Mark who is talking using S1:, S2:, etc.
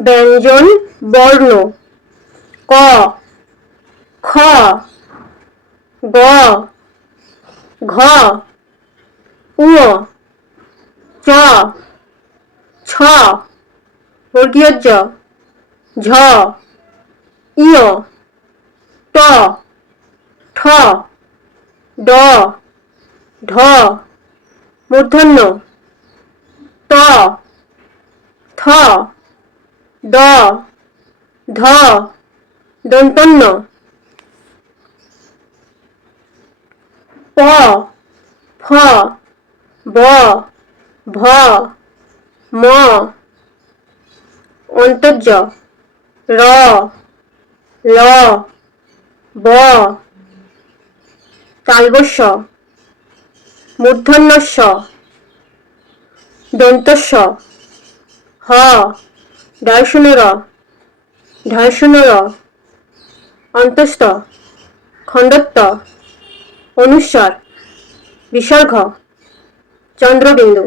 S1: ব্যঞ্জন, বর্ণ। ক। খ। গ। ঘ। উ। চ। ছ। বর্গীয় ঝ। ইয় ট। ঠ। ড। ঢ। মূর্ধন্য। ত। থ। দ, ধ, দন্তন্য। প, ফ, ব, ভ, ম। অন্তর্য, র, ল, ব। তালবস্য মূর্ধন্যস্য দন্তস্য হ। ডায়শূন্যর ঢায়শূন্যর অন্তস্থ। খণ্ডত্ব। অনুসর বিসর্গ চন্দ্রবিন্দু।